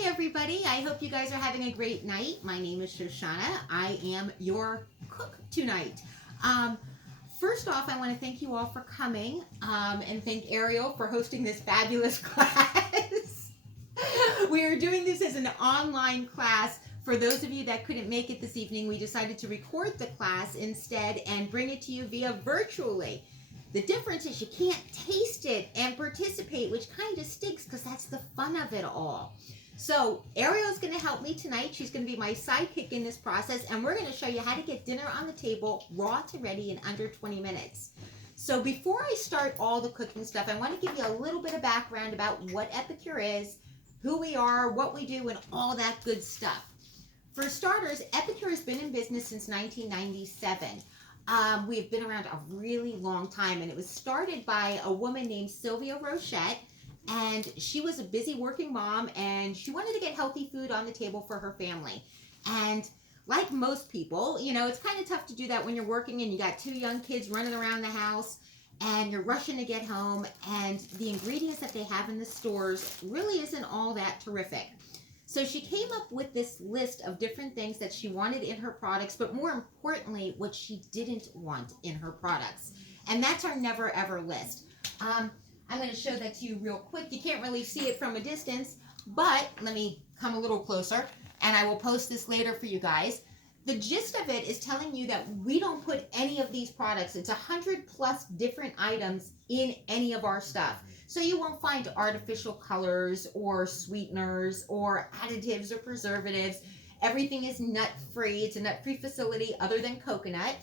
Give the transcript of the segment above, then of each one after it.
Hi everybody, I hope you guys are having a great night. My name is Shoshana. I am your cook tonight. Um, First off, I want to thank you all for coming and thank Ariel for hosting this fabulous class. We are doing this as an online class. For those of you that couldn't make it this evening, we decided to record the class instead and bring it to you via virtually. The difference is you can't taste it and participate, which kind of stinks because that's the fun of it all. So Ariel's going to help me tonight. She's going to be my sidekick in this process, and we're going to show you how to get dinner on the table, raw to ready, in under 20 minutes. So before I start all the cooking stuff, I want to give you a little bit of background about what Epicure is, who we are, what we do, and all that good stuff. For starters, Epicure has been in business since 1997. We've been around a really long time, and it was started by a woman named Sylvia Rochette, and she was a busy working mom, and she wanted to get healthy food on the table for her family. And like most people, you know, it's kind of tough to do that when you're working and you got two young kids running around the house and you're rushing to get home, and the ingredients that they have in the stores really isn't all that terrific. So she came up with this list of different things that she wanted in her products, but more importantly, what she didn't want in her products. And that's our never ever list. I'm going to show that to you real quick. You can't really see it from a distance, but let me come a little closer, and I will post this later for you guys. The gist of it is telling you that we don't put any of these products. It's 100+ different items in any of our stuff. So you won't find artificial colors or sweeteners or additives or preservatives. Everything is nut-free. It's a nut-free facility other than coconut.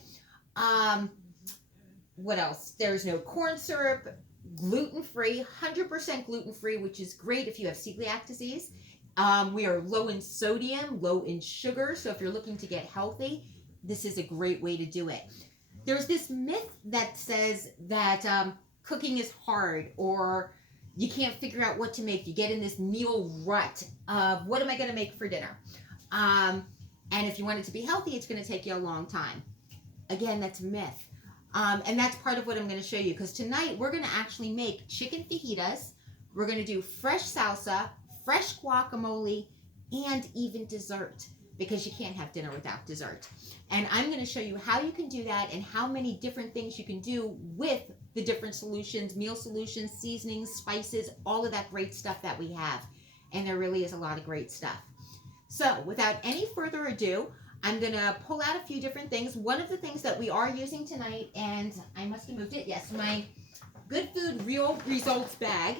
What else? There's no corn syrup, gluten-free, 100% gluten-free, which is great if you have celiac disease. We are low in sodium, low in sugar, so if you're looking to get healthy, this is a great way to do it. There's this myth that says that cooking is hard, or you can't figure out what to make. You get in this meal rut of what am I going to make for dinner? And if you want it to be healthy, it's going to take you a long time. Again, that's a myth. And that's part of what I'm going to show you, because tonight we're going to actually make chicken fajitas. We're going to do fresh salsa, fresh guacamole, and even dessert, because you can't have dinner without dessert. And I'm going to show you how you can do that and how many different things you can do with the different solutions, meal solutions, seasonings, spices, all of that great stuff that we have. And there really is a lot of great stuff. So without any further ado, I'm going to pull out a few different things. One of the things that we are using tonight, and I must have moved it, yes, my Good Food Real Results bag.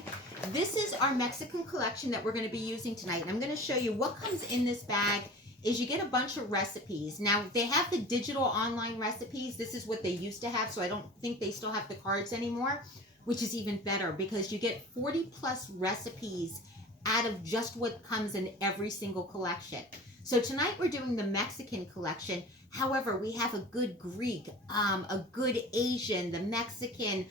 This is our Mexican collection that we're going to be using tonight. And I'm going to show you what comes in this bag is you get a bunch of recipes. Now, they have the digital online recipes. This is what they used to have, so I don't think they still have the cards anymore, which is even better because you get 40+ recipes out of just what comes in every single collection. So tonight we're doing the Mexican collection. However, we have a good Greek, a good Asian, the Mexican,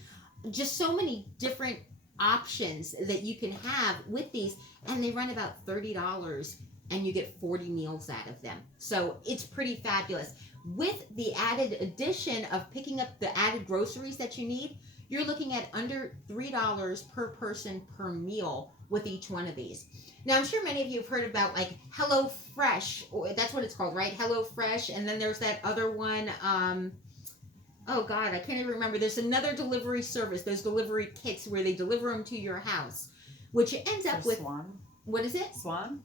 just so many different options that you can have with these, and they run about $30 and you get 40 meals out of them. So it's pretty fabulous. With the added addition of picking up the added groceries that you need, you're looking at under $3 per person per meal with each one of these. Now, I'm sure many of you have heard about like Hello Fresh, or that's what it's called, right? Hello Fresh, and then there's that other one, oh God, I can't even remember. There's another delivery service, those delivery kits where they deliver them to your house, which ends up with Swan. What is it? Swan.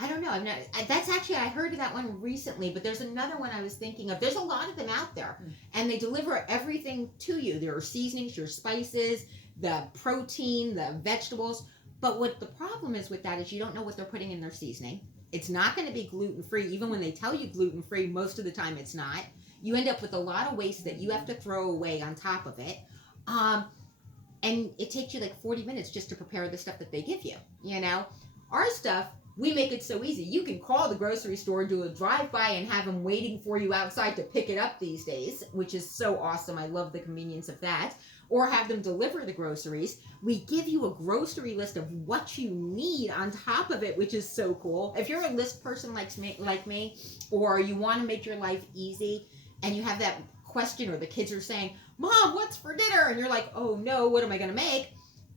I don't know. That's actually, I heard of that one recently, but there's another one I was thinking of. There's a lot of them out there, and they deliver everything to you. There are seasonings, your spices, the protein, the vegetables. But what the problem is with that is you don't know what they're putting in their seasoning. It's not going to be gluten-free. Even when they tell you gluten-free, most of the time it's not. You end up with a lot of waste that you have to throw away on top of it. And it takes you like 40 minutes just to prepare the stuff that they give you, you know? Our stuff, we make it so easy. You can call the grocery store, do a drive-by, and have them waiting for you outside to pick it up these days, which is so awesome. I love the convenience of that. Or have them deliver the groceries. We give you a grocery list of what you need on top of it, which is so cool. If you're a list person like me, or you want to make your life easy, and you have that question, or the kids are saying, Mom, what's for dinner? And you're like, oh no, what am I going to make?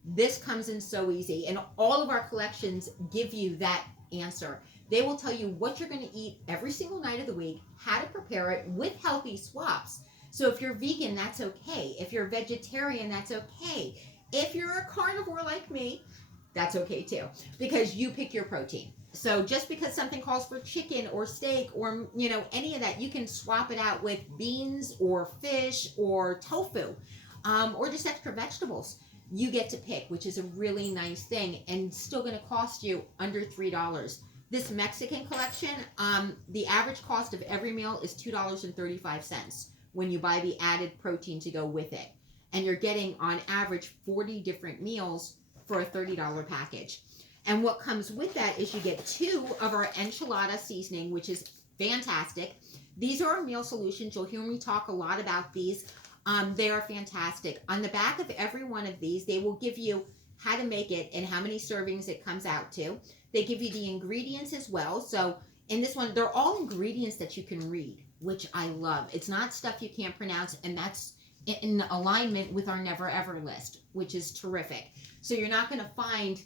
This comes in so easy. And all of our collections give you that answer. They will tell you what you're going to eat every single night of the week, how to prepare it with healthy swaps. So if you're vegan, that's okay. If you're vegetarian, that's okay. If you're a carnivore like me, that's okay too, because you pick your protein. So just because something calls for chicken or steak or, you know, any of that, you can swap it out with beans or fish or tofu, or just extra vegetables. You get to pick, which is a really nice thing and still going to cost you under $3. This Mexican collection, the average cost of every meal is $2.35 when you buy the added protein to go with it. And you're getting on average 40 different meals for a $30 package. And what comes with that is you get 2 of our enchilada seasoning, which is fantastic. These are our meal solutions. You'll hear me talk a lot about these. They are fantastic. On the back of every one of these, they will give you how to make it and how many servings it comes out to. They give you the ingredients as well. So in this one, they're all ingredients that you can read, which I love. It's not stuff you can't pronounce, and that's in alignment with our Never Ever list, which is terrific. So you're not going to find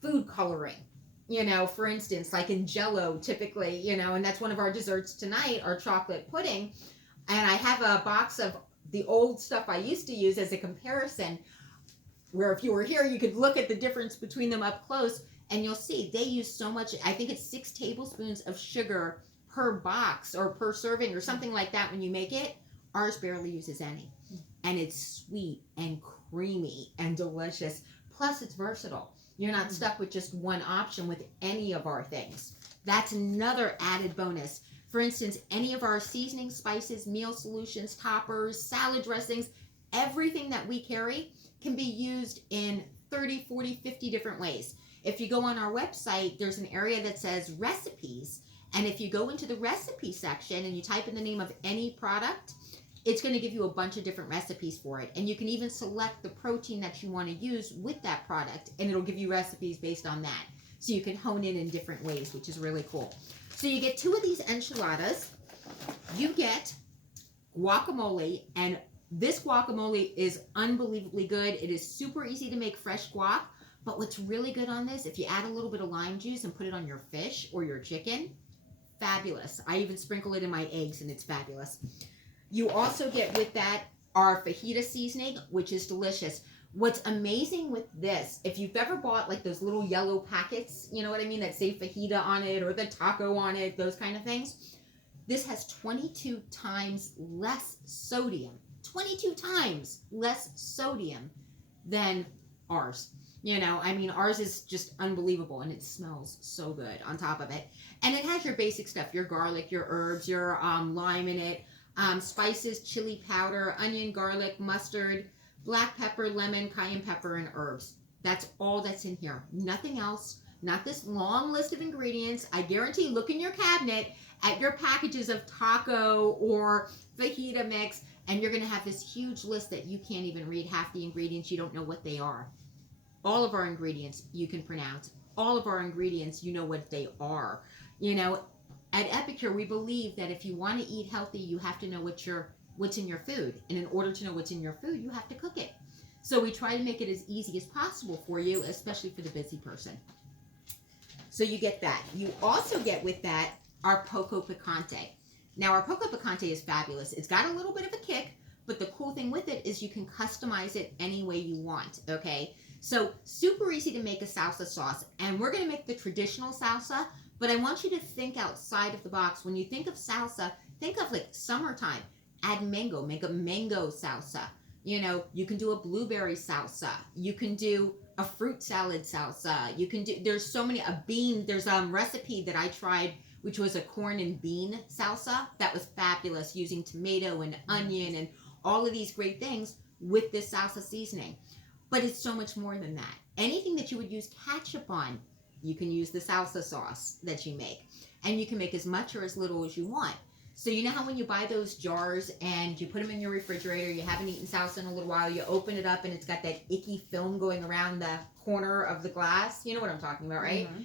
food coloring, you know, for instance, like in Jell-O typically, you know, and that's one of our desserts tonight, our chocolate pudding. And I have a box of the old stuff I used to use as a comparison, where if you were here, you could look at the difference between them up close, and you'll see they use so much. I think it's 6 tablespoons of sugar per box or per serving or something like that when you make it. Ours barely uses any. And it's sweet and creamy and delicious. Plus, it's versatile. You're not stuck with just one option with any of our things. That's another added bonus. For instance, any of our seasoning, spices, meal solutions, toppers, salad dressings, everything that we carry can be used in 30, 40, 50 different ways. If you go on our website, there's an area that says recipes. And if you go into the recipe section and you type in the name of any product, it's going to give you a bunch of different recipes for it. And you can even select the protein that you want to use with that product, and it'll give you recipes based on that. So you can hone in different ways, which is really cool. So you get 2 of these enchiladas. You get guacamole, and this guacamole is unbelievably good. It is super easy to make fresh guac, but what's really good on this, if you add a little bit of lime juice and put it on your fish or your chicken, fabulous. I even sprinkle it in my eggs, and it's fabulous. You also get with that our fajita seasoning, which is delicious. What's amazing with this, if you've ever bought like those little yellow packets, you know what I mean, that say fajita on it or the taco on it, those kind of things, this has 22 times less sodium. 22 times less sodium than ours. You know, I mean, ours is just unbelievable, and it smells so good on top of it. And it has your basic stuff, your garlic, your herbs, your lime in it, spices, chili powder, onion, garlic, mustard, black pepper, lemon, cayenne pepper, and herbs. That's all that's in here. Nothing else. Not this long list of ingredients. I guarantee, look in your cabinet at your packages of taco or fajita mix, and you're going to have this huge list that you can't even read half the ingredients. You don't know what they are. All of our ingredients you can pronounce. All of our ingredients, you know what they are. You know, at Epicure, we believe that if you want to eat healthy, you have to know what's in your food. And in order to know what's in your food, you have to cook it. So we try to make it as easy as possible for you, especially for the busy person. So you get that. You also get with that our Poco Picante. Now, our Poco Picante is fabulous. It's got a little bit of a kick, but the cool thing with it is you can customize it any way you want, okay? So super easy to make a salsa sauce. And we're going to make the traditional salsa, but I want you to think outside of the box. When you think of salsa, think of like summertime. Add mango, make a mango salsa. You know, you can do a blueberry salsa. You can do a fruit salad salsa. You can do, there's so many, there's a recipe that I tried, which was a corn and bean salsa. That was fabulous, using tomato and onion and all of these great things with this salsa seasoning. But it's so much more than that. Anything that you would use ketchup on, you can use the salsa sauce that you make. And you can make as much or as little as you want. So you know how when you buy those jars and you put them in your refrigerator, you haven't eaten salsa in a little while, you open it up and it's got that icky film going around the corner of the glass? You know what I'm talking about, right? Mm-hmm.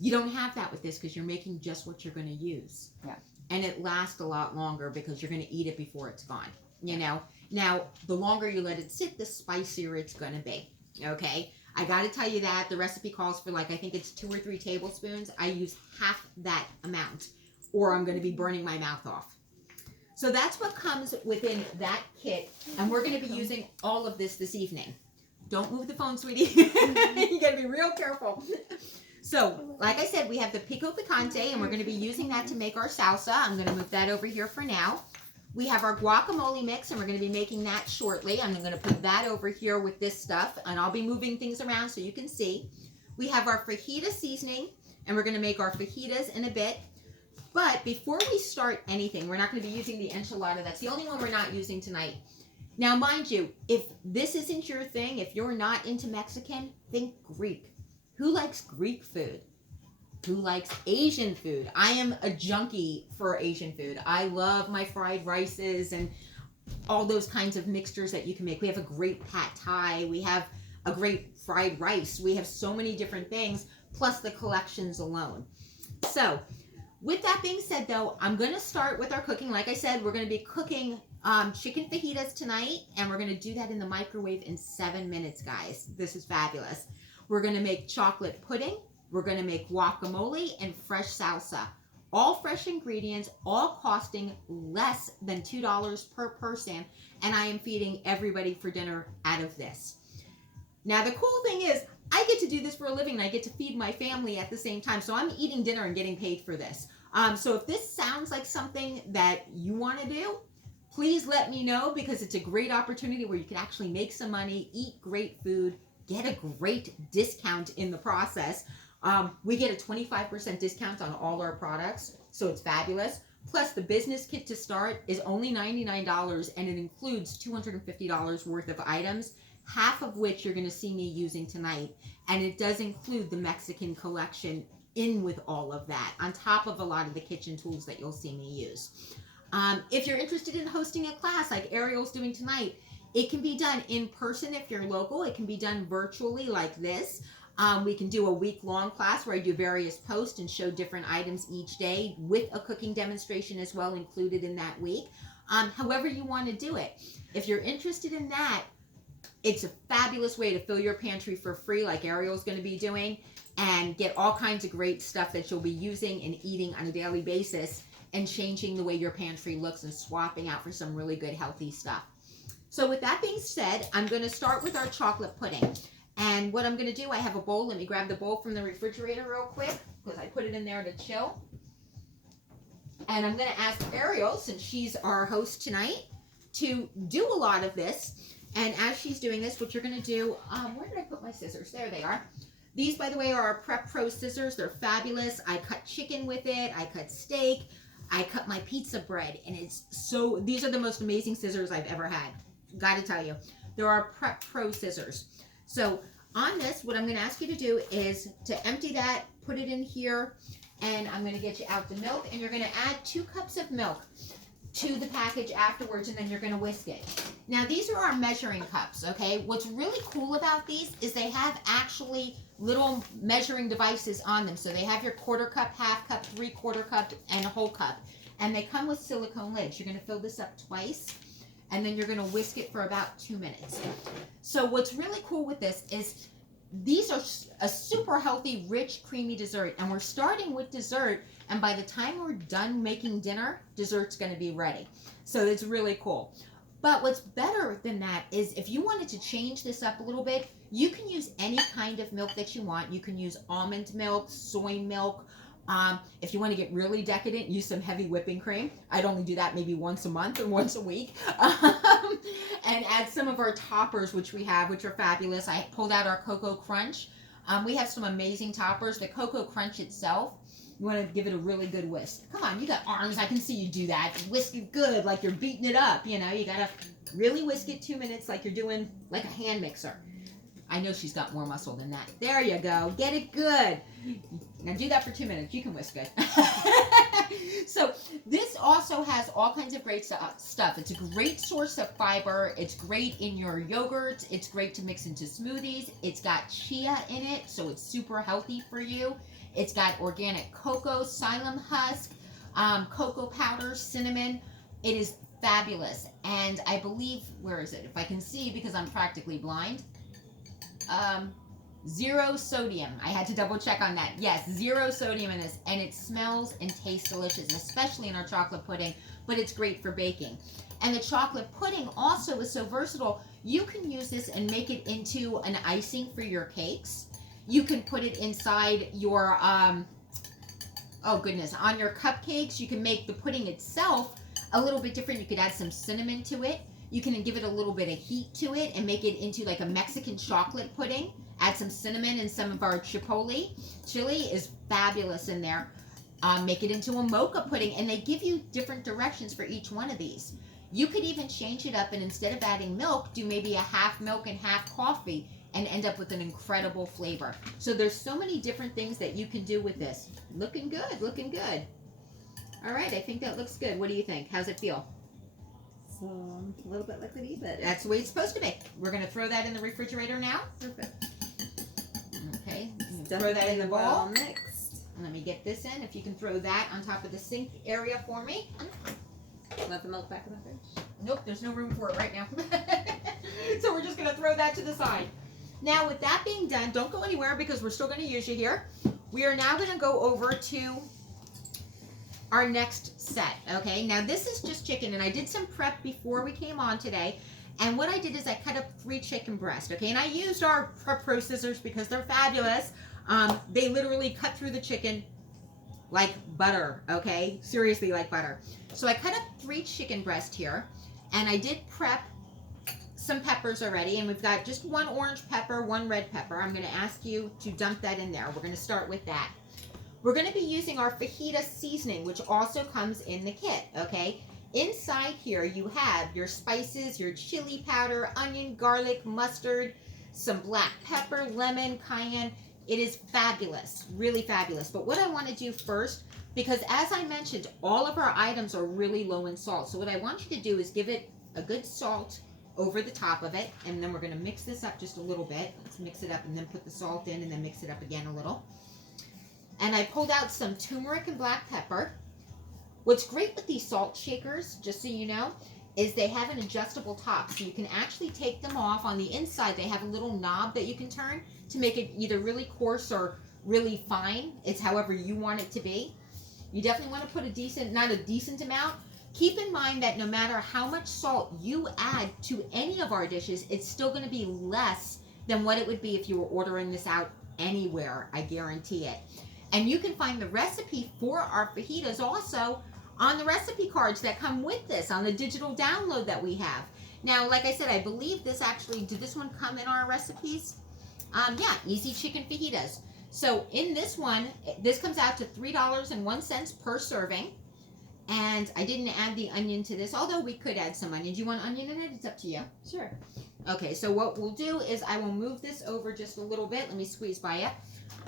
You don't have that with this because you're making just what you're going to use. Yeah. And it lasts a lot longer because you're going to eat it before it's gone, you know? Now, the longer you let it sit, the spicier it's going to be, okay? I got to tell you that the recipe calls for like, I think it's 2 or 3 tablespoons. I use half that amount or I'm going to be burning my mouth off. So that's what comes within that kit. And we're going to be using all of this evening. Don't move the phone, sweetie. You got to be real careful. So, like I said, we have the pico picante, and we're going to be using that to make our salsa. I'm going to move that over here for now. We have our guacamole mix, and we're going to be making that shortly. I'm going to put that over here with this stuff, and I'll be moving things around so you can see. We have our fajita seasoning, and we're going to make our fajitas in a bit. But before we start anything, we're not going to be using the enchilada. That's the only one we're not using tonight. Now, mind you, if this isn't your thing, if you're not into Mexican, think Greek. Who likes Greek food? Who likes Asian food? I am a junkie for Asian food. I love my fried rices and all those kinds of mixtures that you can make. We have a great pad thai. We have a great fried rice. We have so many different things, plus the collections alone. So, with that being said, though, I'm going to start with our cooking. Like I said, we're going to be cooking chicken fajitas tonight, and we're going to do that in the microwave in 7 minutes, guys. This is fabulous. We're going to make chocolate pudding. We're going to make guacamole and fresh salsa. All fresh ingredients, all costing less than $2 per person, and I am feeding everybody for dinner out of this. Now, the cool thing is, I get to do this for a living, and I get to feed my family at the same time, so I'm eating dinner and getting paid for this. So if this sounds like something that you want to do, please let me know, because it's a great opportunity where you can actually make some money, eat great food, get a great discount in the process. We get a 25% discount on all our products, so it's fabulous. Plus, the business kit to start is only $99, and it includes $250 worth of items, half of which you're going to see me using tonight. And it does include the Mexican collection in with all of that, on top of a lot of the kitchen tools that you'll see me use. If you're interested in hosting a class like Ariel's doing tonight, it can be done in person if you're local. It can be done virtually like this. We can do a week-long class where I do various posts and show different items each day with a cooking demonstration as well included in that week. However you want to do it. If you're interested in that, it's a fabulous way to fill your pantry for free like Ariel's going to be doing and get all kinds of great stuff that you'll be using and eating on a daily basis and changing the way your pantry looks and swapping out for some really good healthy stuff. So with that being said, I'm going to start with our chocolate pudding. And what I'm going to do, I have a bowl. Let me grab the bowl from the refrigerator real quick because I put it in there to chill. And I'm going to ask Ariel, since she's our host tonight, to do a lot of this. And as she's doing this, what you're going to do, where did I put my scissors? There they are. These, by the way, are our Prep Pro scissors. They're fabulous. I cut chicken with it. I cut steak. I cut my pizza bread. And these are the most amazing scissors I've ever had. Got to tell you. They're our Prep Pro scissors. So on this, what I'm going to ask you to do is to empty that, put it in here, and I'm going to get you out the milk. And you're going to add 2 cups of milk to the package afterwards, and then you're going to whisk it. Now, these are our measuring cups, okay? What's really cool about these is they have actually little measuring devices on them. So they have your 1/4 cup, 1/2 cup, 3/4 cup, and a whole cup. And they come with silicone lids. You're going to fill this up twice, and then you're going to whisk it for about 2 minutes. So what's really cool with this is these are a super healthy, rich, creamy dessert. And we're starting with dessert, and by the time we're done making dinner, dessert's going to be ready. So it's really cool. But what's better than that is if you wanted to change this up a little bit, you can use any kind of milk that you want. You can use almond milk, soy milk. If you want to get really decadent, use some heavy whipping cream. I'd only do that maybe once a month or once a week. And add some of our toppers, which we have, which are fabulous. I pulled out our Cocoa Crunch. We have some amazing toppers. The Cocoa Crunch itself, you want to give it a really good whisk. Come on, you got arms. I can see you do that. Whisk it good, like you're beating it up. You know, you got to really whisk it 2 minutes like you're doing like a hand mixer. I know she's got more muscle than that. There you go. Get it good. Now do that for 2 minutes. You can whisk it. So this also has all kinds of great stuff. It's a great source of fiber. It's great in your yogurts. It's great to mix into smoothies. It's got chia in it, so it's super healthy for you. It's got organic cocoa, psyllium husk, cocoa powder, cinnamon. It is fabulous. And I believe, where is it? If I can see, because I'm practically blind. 0 sodium. I had to double check on that. Yes, 0 sodium in this, and it smells and tastes delicious, especially in our chocolate pudding, but it's great for baking. And the chocolate pudding also is so versatile. You can use this and make it into an icing for your cakes. You can put it inside your, oh goodness, on your cupcakes. You can make the pudding itself a little bit different. You could add some cinnamon to it. You can give it a little bit of heat to it and make it into like a Mexican chocolate pudding. Add some cinnamon and some of our chipotle. Chili is fabulous in there. Make it into a mocha pudding, and they give you different directions for each one of these. You could even change it up, and instead of adding milk, do maybe a half milk and half coffee and end up with an incredible flavor. So there's so many different things that you can do with this. Looking good, looking good. All right, I think that looks good. What do you think? How's it feel? So a little bit liquidy, but That's the way it's supposed to be. We're going to throw that in the refrigerator now. perfect. Okay, throw that in the bowl. Well mixed. Let me get this in. If you can throw that on top of the sink area for me. Want the milk back in the fridge? Nope, there's no room for it right now. So we're just going to throw that to the side. Now, with that being done, don't go anywhere because we're still going to use you here. We are now going to go over to our next set, okay? Now, this is just chicken, and I did some prep before we came on today. And what I did is I cut up 3 chicken breasts, okay? And I used our Prep Pro scissors because they're fabulous. They literally cut through the chicken like butter, okay? Seriously, like butter. So I cut up 3 chicken breasts here, and I did prep some peppers already, and we've got just 1 orange pepper, 1 red pepper. I'm gonna ask you to dump that in there. We're gonna start with that. We're gonna be using our fajita seasoning, which also comes in the kit, okay? Inside here, you have your spices, your chili powder, onion, garlic, mustard, some black pepper, lemon, cayenne. It is fabulous, really fabulous. But what I want to do first, because as I mentioned, all of our items are really low in salt. So what I want you to do is give it a good salt over the top of it. And then we're going to mix this up just a little bit. Let's mix it up and then put the salt in and then mix it up again a little. And I pulled out some turmeric and black pepper. What's great with these salt shakers, just so you know, is they have an adjustable top. So you can actually take them off. On the inside, they have a little knob that you can turn to make it either really coarse or really fine. It's however you want it to be. You definitely want to put a decent, not a decent amount. Keep in mind that no matter how much salt you add to any of our dishes, it's still going to be less than what it would be if you were ordering this out anywhere. I guarantee it. And you can find the recipe for our fajitas also on the recipe cards that come with this, on the digital download that we have. Now, like I said, I believe this actually, did this one come in our recipes? Yeah, easy chicken fajitas. So in this one, this comes out to $3.01 per serving. And I didn't add the onion to this, although we could add some onion. Do you want onion in it? It's up to you. Sure. Okay, so what we'll do is I will move this over just a little bit. Let me squeeze by it.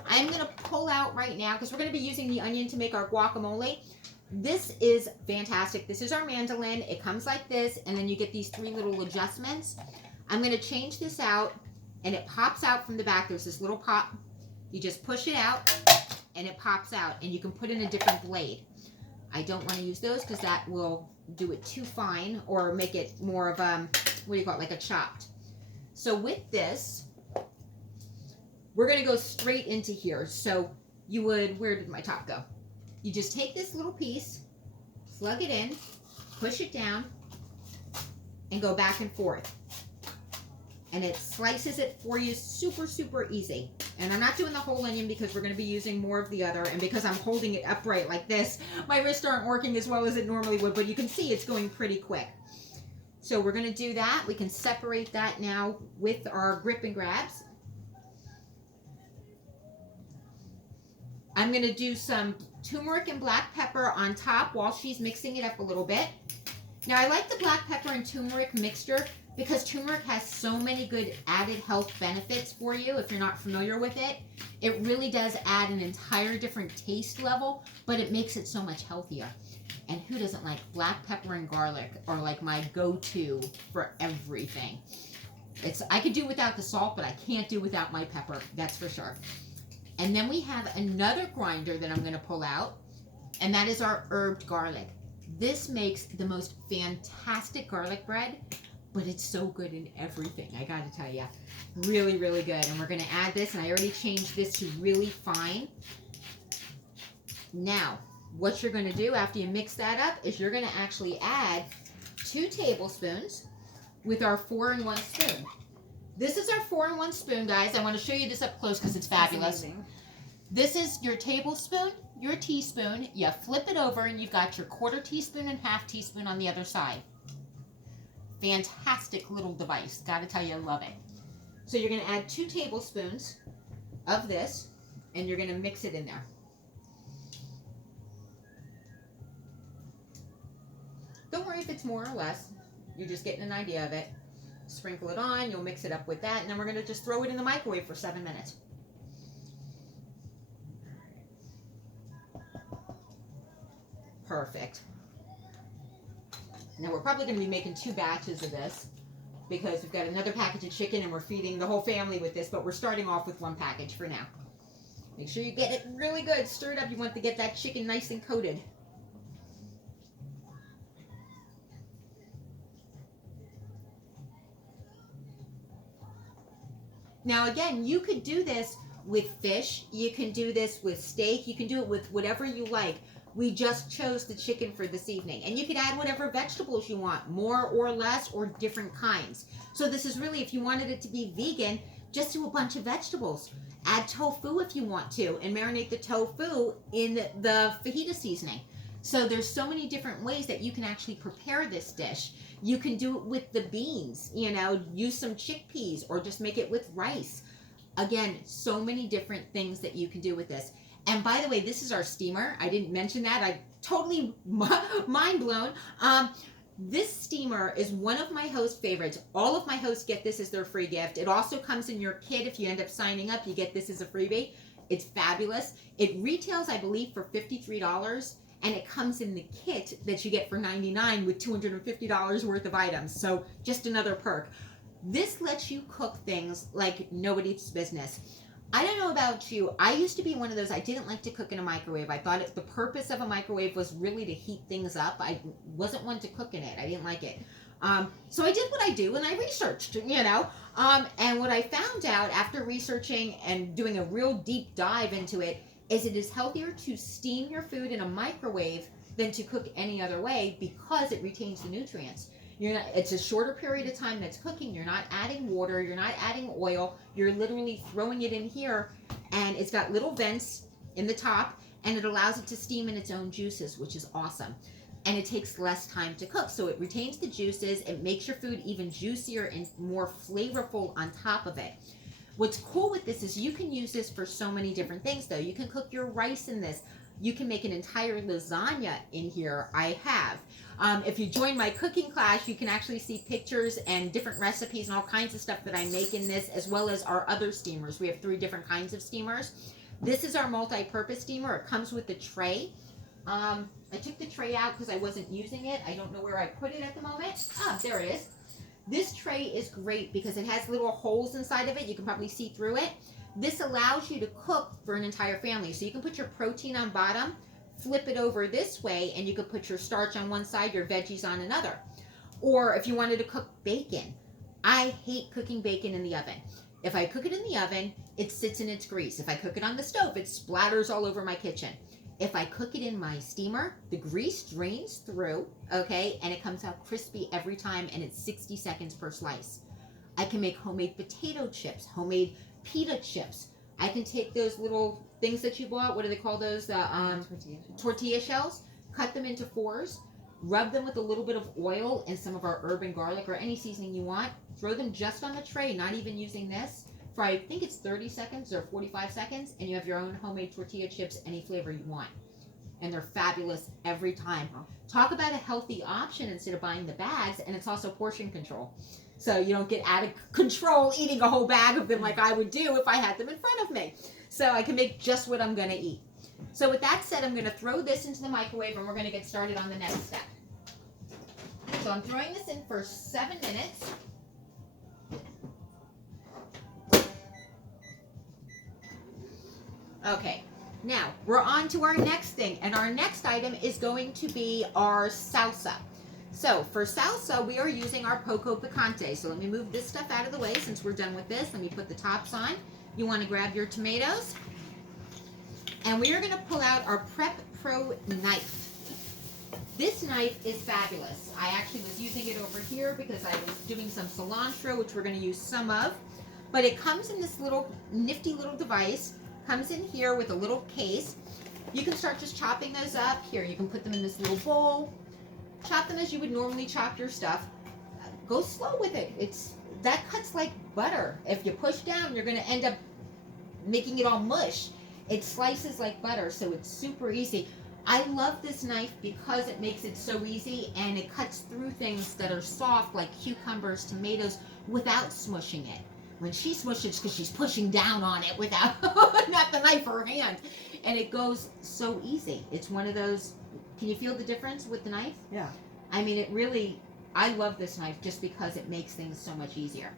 I'm going to pull out right now, because we're going to be using the onion to make our guacamole. This is fantastic. This is our mandolin. It comes like this, and then you get these 3 little adjustments. I'm going to change this out, and it pops out from the back. There's this little pop. You just push it out, and it pops out, and you can put in a different blade. I don't want to use those because that will do it too fine or make it more of what do you call it, like a chopped. So with this, we're going to go straight into here. So you would, where did my top go? You just take this little piece, plug it in, push it down, and go back and forth. And it slices it for you super, super easy. And I'm not doing the whole onion because we're going to be using more of the other. And because I'm holding it upright like this, my wrists aren't working as well as it normally would. But you can see it's going pretty quick. So we're going to do that. We can separate that now with our grip and grabs. I'm going to do some turmeric and black pepper on top while she's mixing it up a little bit. Now, I like the black pepper and turmeric mixture because turmeric has so many good added health benefits for you if you're not familiar with it. It really does add an entire different taste level, but it makes it so much healthier. And who doesn't like black pepper and garlic are like my go-to for everything. I could do without the salt, but I can't do without my pepper, that's for sure. And then we have another grinder that I'm going to pull out, and that is our herbed garlic. This makes the most fantastic garlic bread. but it's so good in everything. I gotta tell you, really, really good. And we're gonna add this, and I already changed this to really fine. Now, what you're gonna do after you mix that up is you're gonna actually add 2 tablespoons with our 4-in-1 spoon. This is our 4-in-1 spoon, guys. I want to show you this up close because it's fabulous. Amazing. This is your tablespoon, your teaspoon. You flip it over and you've got your 1/4 teaspoon and 1/2 teaspoon on the other side. Fantastic little device. Gotta tell you, I love it. So you're gonna add 2 tablespoons of this and you're gonna mix it in there. Don't worry if it's more or less. You're just getting an idea of it. Sprinkle it on, you'll mix it up with that, and then we're going to just throw it in the microwave for 7 minutes. Perfect. Now we're probably going to be making 2 batches of this because we've got another package of chicken and we're feeding the whole family with this, but we're starting off with 1 package for now. Make sure you get it really good. Stir it up. You want to get that chicken nice and coated. Now again, you could do this with fish, you can do this with steak, you can do it with whatever you like. We just chose the chicken for this evening. And you could add whatever vegetables you want, more or less, or different kinds. So this is really, if you wanted it to be vegan, just do a bunch of vegetables. Add tofu if you want to, and marinate the tofu in the fajita seasoning. So there's so many different ways that you can actually prepare this dish. You can do it with the beans, you know, use some chickpeas or just make it with rice. Again, so many different things that you can do with this. And by the way, this is our steamer. I didn't mention that. I totally mind blown. This steamer is one of my host favorites. All of my hosts get this as their free gift. It also comes in your kit. If you end up signing up, you get this as a freebie. It's fabulous. It retails, I believe, for $53. And it comes in the kit that you get for $99 with $250 worth of items. So just another perk. This lets you cook things like nobody's business. I don't know about you. I used to be one of those, I didn't like to cook in a microwave. I thought the purpose of a microwave was really to heat things up. I wasn't one to cook in it. I didn't like it. So I did what I do and I researched, you know. And what I found out after researching and doing a real deep dive into it is it is healthier to steam your food in a microwave than to cook any other way because it retains the nutrients. It's a shorter period of time that's cooking. You're not adding water. You're not adding oil. You're literally throwing it in here, and it's got little vents in the top, and it allows it to steam in its own juices, which is awesome. And it takes less time to cook, so it retains the juices. It makes your food even juicier and more flavorful on top of it. What's cool with this is you can use this for so many different things, though. You can cook your rice in this. You can make an entire lasagna in here. I have. If you join my cooking class, you can actually see pictures and different recipes and all kinds of stuff that I make in this, as well as our other steamers. We have 3 different kinds of steamers. This is our multi-purpose steamer. It comes with a tray. I took the tray out because I wasn't using it. I don't know where I put it at the moment. Ah, there it is. This tray is great because it has little holes inside of it. You can probably see through it. This allows you to cook for an entire family. So you can put your protein on bottom, flip it over this way, and you could put your starch on one side, your veggies on another. Or if you wanted to cook bacon. I hate cooking bacon in the oven. If I cook it in the oven, it sits in its grease. If I cook it on the stove, it splatters all over my kitchen. If I cook it in my steamer, the grease drains through, okay, and it comes out crispy every time, and it's 60 seconds per slice. I can make homemade potato chips, homemade pita chips. I can take those little things that you bought, what do they call those? Tortilla shells. Cut them into 4s, rub them with a little bit of oil and some of our herb and garlic or any seasoning you want. Throw them just on the tray, not even using this, for I think it's 30 seconds or 45 seconds, and you have your own homemade tortilla chips, any flavor you want. And they're fabulous every time. Talk about a healthy option instead of buying the bags, and it's also portion control. So you don't get out of control eating a whole bag of them like I would do if I had them in front of me. So I can make just what I'm going to eat. So with that said, I'm going to throw this into the microwave and we're going to get started on the next step. So I'm throwing this in for 7 minutes. Okay, now we're on to our next thing, and our next item is going to be our salsa. So for salsa, we are using our poco picante. So let me move this stuff out of the way since we're done with this. Let me put the tops on. You want to grab your tomatoes. And we are going to pull out our Prep Pro knife. This knife is fabulous. I actually was using it over here because I was doing some cilantro, which we're going to use some of. But it comes in this little nifty little device. Comes in here with a little case. You can start just chopping those up. Here, you can put them in this little bowl. Chop them as you would normally chop your stuff. Go slow with it. That cuts like butter. If you push down, you're going to end up making it all mush. It slices like butter, so it's super easy. I love this knife because it makes it so easy and it cuts through things that are soft like cucumbers, tomatoes, without smushing it. When she smushes, it's because she's pushing down on it without, not the knife, her hand. And it goes so easy. It's one of those, can you feel the difference with the knife? Yeah. I mean, it really, I love this knife just because it makes things so much easier.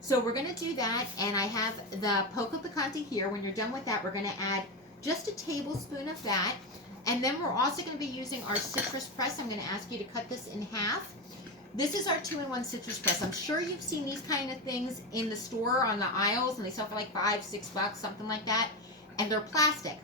So we're going to do that, and I have the poco picante here. When you're done with that, we're going to add just a tablespoon of that. And then we're also going to be using our citrus press. I'm going to ask you to cut this in half. This is our 2-in-1 citrus press. I'm sure you've seen these kind of things in the store on the aisles, and they sell for like $5-6, something like that. And they're plastic.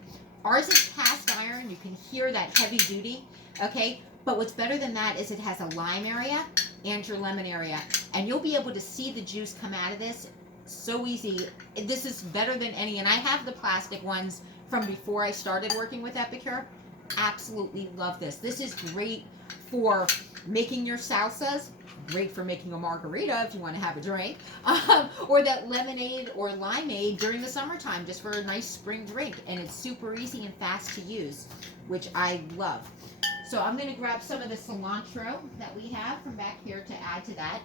Ours is cast iron. You can hear that heavy duty, okay? But what's better than that is it has a lime area and your lemon area. And you'll be able to see the juice come out of this so easy. This is better than any. And I have the plastic ones from before I started working with Epicure. Absolutely love this. This is great for making your salsas. Great for making a margarita if you want to have a drink. Or that lemonade or limeade during the summertime just for a nice spring drink. And it's super easy and fast to use, which I love. So I'm going to grab some of the cilantro that we have from back here to add to that.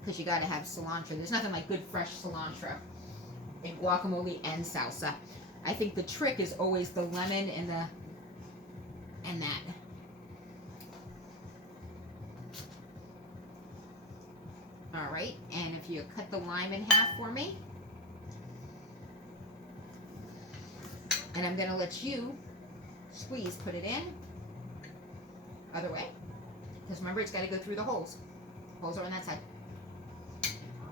Because you got to have cilantro. There's nothing like good fresh cilantro in guacamole and salsa. I think the trick is always the lemon and that. All right, and if you cut the lime in half for me. And I'm going to let you squeeze, put it in. Other way. Because remember, it's got to go through the holes. Holes are on that side.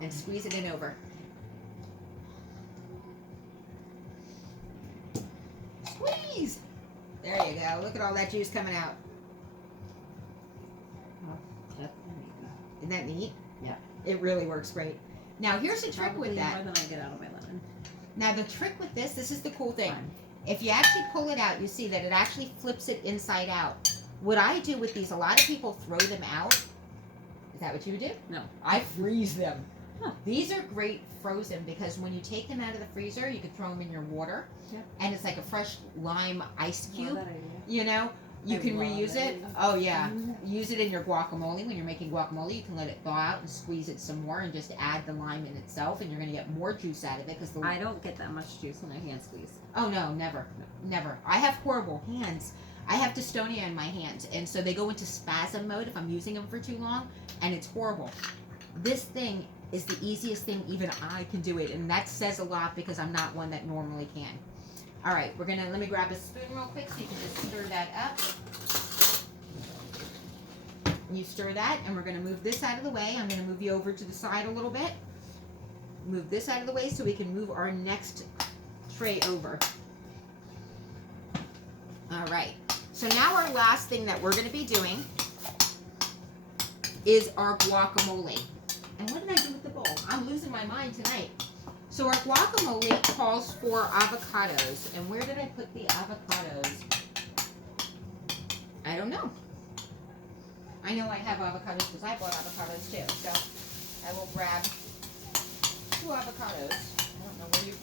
And squeeze it in over. Squeeze! There you go. Look at all that juice coming out. Isn't that neat? Yeah. It really works great. Now, here's the trick with that. More than I get out of my lemon. Now, the trick with this is the cool thing. If you actually pull it out, you see that it actually flips it inside out. What I do with these, a lot of people throw them out. Is that what you do? No. I freeze them. Huh. These are great frozen because when you take them out of the freezer, you can throw them in your water. Yep. And it's like a fresh lime ice cube. Love that idea. You know, you I can love reuse it. it. Oh, yeah. Use it in your guacamole. When you're making guacamole, you can let it thaw out and squeeze it some more and just add the lime in itself, and you're going to get more juice out of it. Because I don't get that much juice when I hand squeeze. Oh, no, never. Never. I have horrible hands. I have dystonia in my hands, and so they go into spasm mode if I'm using them for too long, and it's horrible. This thing is the easiest thing even I can do it, and that says a lot because I'm not one that normally can. All right, let me grab a spoon real quick so you can just stir that up. You stir that, and we're going to move this out of the way. I'm going to move you over to the side a little bit. Move this out of the way so we can move our next tray over. All right. So now our last thing that we're going to be doing is our guacamole. And what did I do with the bowl? I'm losing my mind tonight. So our guacamole calls for avocados. And where did I put the avocados? I don't know. I know I have avocados because I bought avocados too. So I will grab 2 avocados. I don't know where you...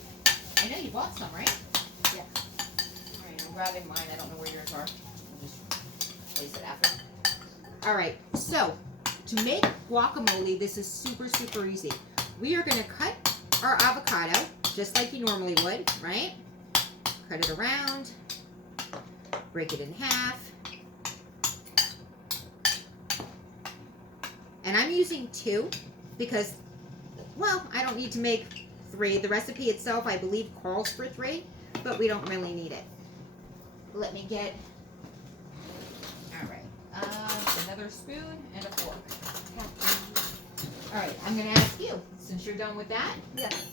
I know you bought some, right? Yeah. All right, I'm grabbing mine. I don't know where yours are. I'll just place it after. All right, so to make guacamole, this is super, super easy. We are going to cut our avocado just like you normally would, right? Cut it around, break it in half. And I'm using 2 because, well, I don't need to make 3. The recipe itself, I believe, calls for 3, but we don't really need it. Let me get, all right, another spoon and a fork. All right, I'm gonna ask you, since you're done with that, Yes.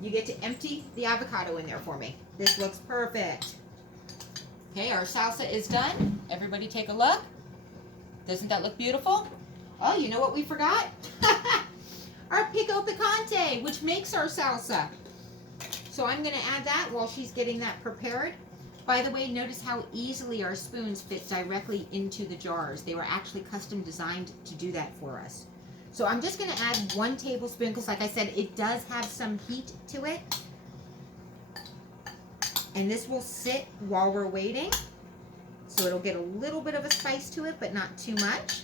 you get to empty the avocado in there for me. This looks perfect. Okay, our salsa is done. Everybody take a look. Doesn't that look beautiful? Oh, you know what we forgot? Our pico picante, which makes our salsa. So I'm gonna add that while she's getting that prepared. By the way, notice how easily our spoons fit directly into the jars. They were actually custom designed to do that for us. So I'm just gonna add 1 tablespoon, because like I said, it does have some heat to it. And this will sit while we're waiting. So it'll get a little bit of a spice to it, but not too much.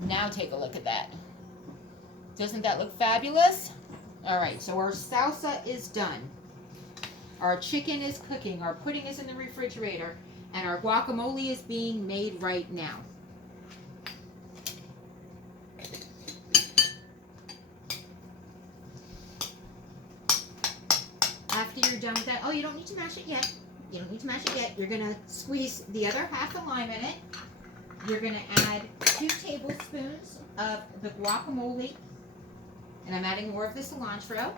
Now take a look at that. Doesn't that look fabulous? All right, so our salsa is done. Our chicken is cooking, our pudding is in the refrigerator, and our guacamole is being made right now. After you're done with that, oh, you don't need to mash it yet. You don't need to mash it yet. You're gonna squeeze the other half a lime in it. You're gonna add 2 tablespoons of the guacamole, and I'm adding more of the cilantro.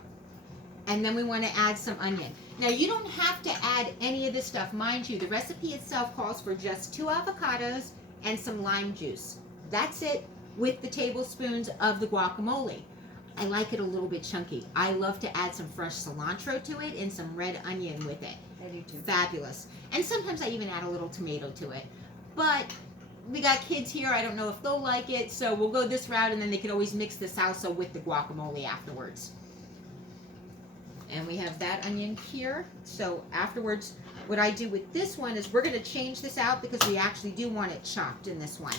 And then we want to add some onion. Now you don't have to add any of this stuff. Mind you, the recipe itself calls for just 2 avocados and some lime juice. That's it with the tablespoons of the guacamole. I like it a little bit chunky. I love to add some fresh cilantro to it and some red onion with it. I do too. Fabulous. And sometimes I even add a little tomato to it. But we got kids here. I don't know if they'll like it. So we'll go this route, and then they can always mix the salsa with the guacamole afterwards. And we have that onion here. So afterwards, what I do with this one is we're going to change this out because we actually do want it chopped in this one.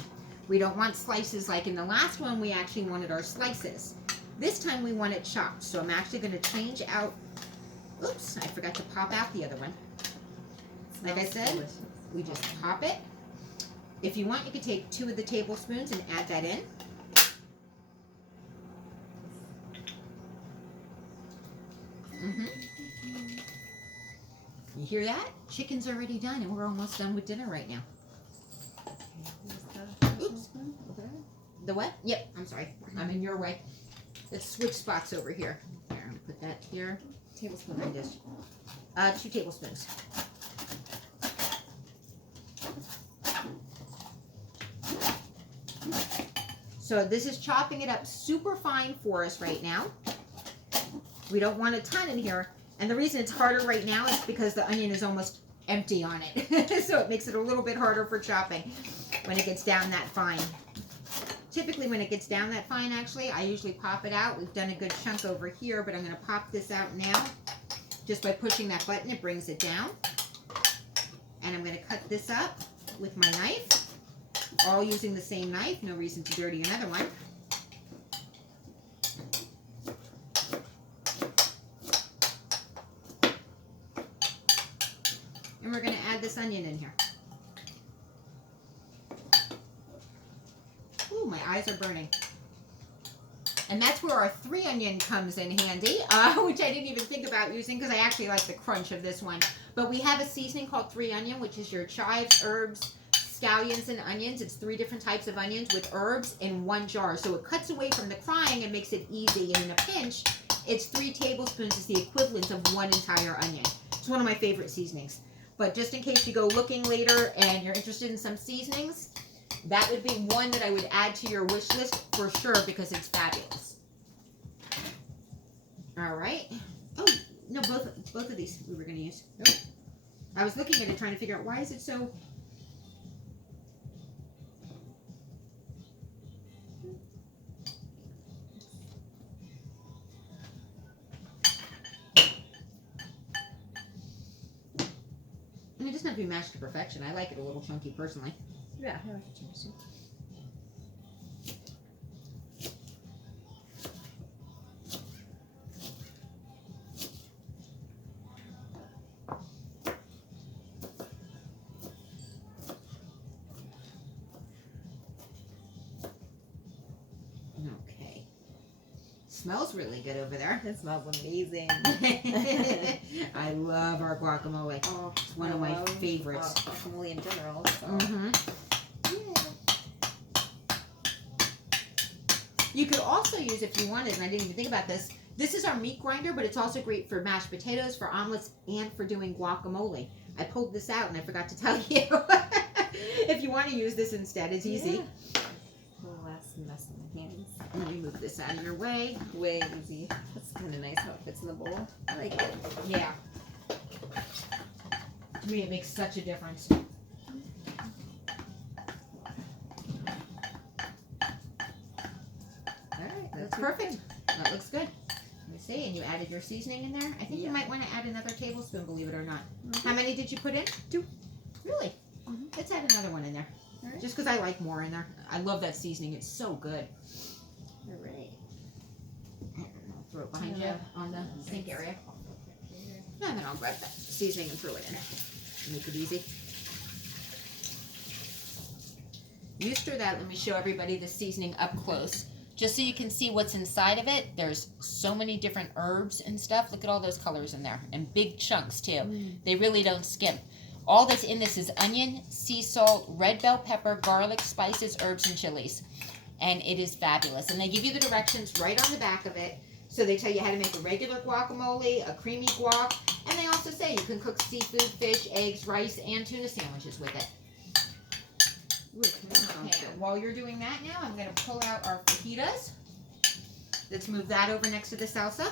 We don't want slices like in the last one. We actually wanted our slices. This time we want it chopped. So I'm actually going to change out. Oops, I forgot to pop out the other one. Like I said, Delicious. we just pop it. If you want, you could take 2 of the tablespoons and add that in. You hear that? Chicken's already done, and we're almost done with dinner right now. Oops. The what? Yep, I'm sorry. I'm in your way. Let's switch spots over here. There, I'm gonna put that here. Tablespoon. Behind this. 2 tablespoons. So this is chopping it up super fine for us right now. We don't want a ton in here. And the reason it's harder right now is because the onion is almost empty on it. So it makes it a little bit harder for chopping when it gets down that fine. Typically when it gets down that fine, actually, I usually pop it out. We've done a good chunk over here, but I'm going to pop this out now. Just by pushing that button, it brings it down. And I'm going to cut this up with my knife. All using the same knife. No reason to dirty another one. And we're going to add this onion in here. Ooh, my eyes are burning. And that's where our 3 onion comes in handy, which I didn't even think about using because I actually like the crunch of this one. But we have a seasoning called 3 onion, which is your chives, herbs, scallions, and onions. It's 3 different types of onions with herbs in 1 jar. So it cuts away from the crying and makes it easy. And in a pinch, it's 3 tablespoons is the equivalent of 1 entire onion. It's one of my favorite seasonings. But just in case you go looking later and you're interested in some seasonings, that would be one that I would add to your wish list for sure because it's fabulous. All right. Oh, no, both of these we were going to use. Nope. I was looking at it trying to figure out why is it so... And it doesn't have to be mashed to perfection. I like it a little chunky personally. Yeah, I like it too. Okay. Smells really good over there. It smells amazing. I love our guacamole. Oh, It's one of my favorites. Guacamole in general. So. Mm-hmm. You could also use, if you wanted, and I didn't even think about this, this is our meat grinder, but it's also great for mashed potatoes, for omelets, and for doing guacamole. I pulled this out and I forgot to tell you. If you want to use this instead, it's easy. Yeah. A little less mess in the hands. Let me move this out of your way. Way easy. That's kind of nice how it fits in the bowl. I like it. Yeah. To me, it makes such a difference. All right, That's perfect. That looks good. Let me see. And you added your seasoning in there. I think you might want to add another tablespoon, believe it or not. How many did you put in? 2. Really? Mhm. Let's add another one in there. All right. Just because I like more in there. I love that seasoning. It's so good. All right. I'll throw it behind you Yeah. on the sink area. And then I'll grab that seasoning and throw it in. Make it easy. Use through that. Let me show everybody the seasoning up close. Just so you can see what's inside of it. There's so many different herbs and stuff. Look at all those colors in there. And big chunks too. They really don't skimp. All that's in this is onion, sea salt, red bell pepper, garlic, spices, herbs, and chilies. And it is fabulous. And they give you the directions right on the back of it. So they tell you how to make a regular guacamole, a creamy guac, and they also say you can cook seafood, fish, eggs, rice, and tuna sandwiches with it. Okay, while you're doing that now, I'm going to pull out our fajitas. Let's move that over next to the salsa.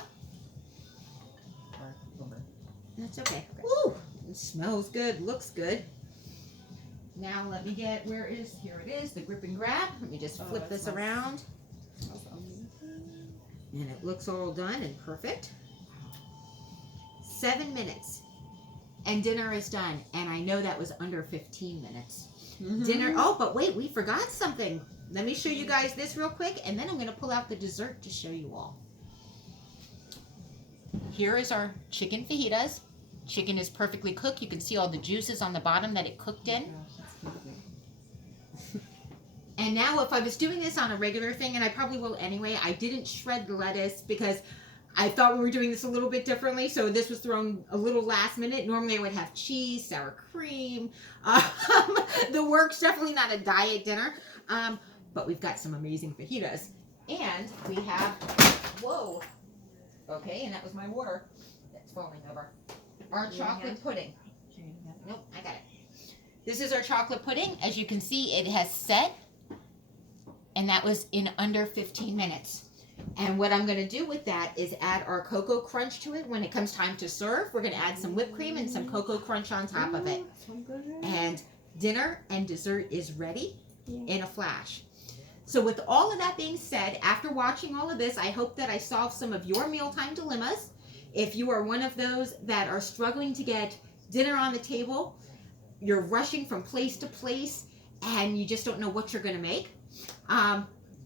That's okay. Woo! It smells good, looks good. Now let me get, here it is, the grip and grab. Let me just flip this around. And it looks all done and perfect. 7 minutes. And dinner is done. And I know that was under 15 minutes. Dinner, oh, but wait, we forgot something. Let me show you guys this real quick, and then I'm going to pull out the dessert to show you all. Here is our chicken fajitas. Chicken is perfectly cooked. You can see all the juices on the bottom that it cooked in. And now if I was doing this on a regular thing, and I probably will anyway, I didn't shred the lettuce because I thought we were doing this a little bit differently, so this was thrown a little last minute. Normally I would have cheese, sour cream. The work's definitely not a diet dinner, but we've got some amazing fajitas. And we have, whoa, okay, and that was my water that's falling over. Our chocolate pudding. Nope, I got it. This is our chocolate pudding. As you can see, it has set, and that was in under 15 minutes. And what I'm going to do with that is add our Cocoa Crunch to it. When it comes time to serve, we're going to add some whipped cream and some Cocoa Crunch on top of it. And dinner and dessert is ready in a flash. So with all of that being said, after watching all of this, I hope that I solved some of your mealtime dilemmas. If you are one of those that are struggling to get dinner on the table, you're rushing from place to place, and you just don't know what you're going to make,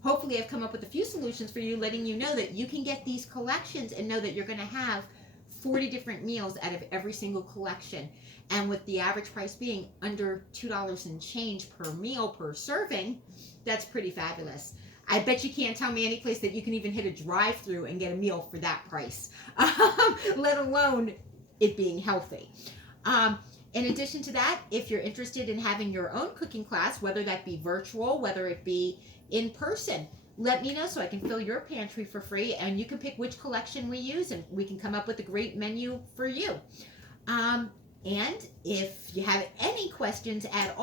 hopefully I've come up with a few solutions for you, letting you know that you can get these collections and know that you're going to have 40 different meals out of every single collection. And with the average price being under $2 and change per meal per serving, that's pretty fabulous. I bet you can't tell me any place that you can even hit a drive-through and get a meal for that price, let alone it being healthy. In addition to that, if you're interested in having your own cooking class, whether that be virtual, whether it be in person, let me know so I can fill your pantry for free, and you can pick which collection we use, and we can come up with a great menu for you. And if you have any questions at all,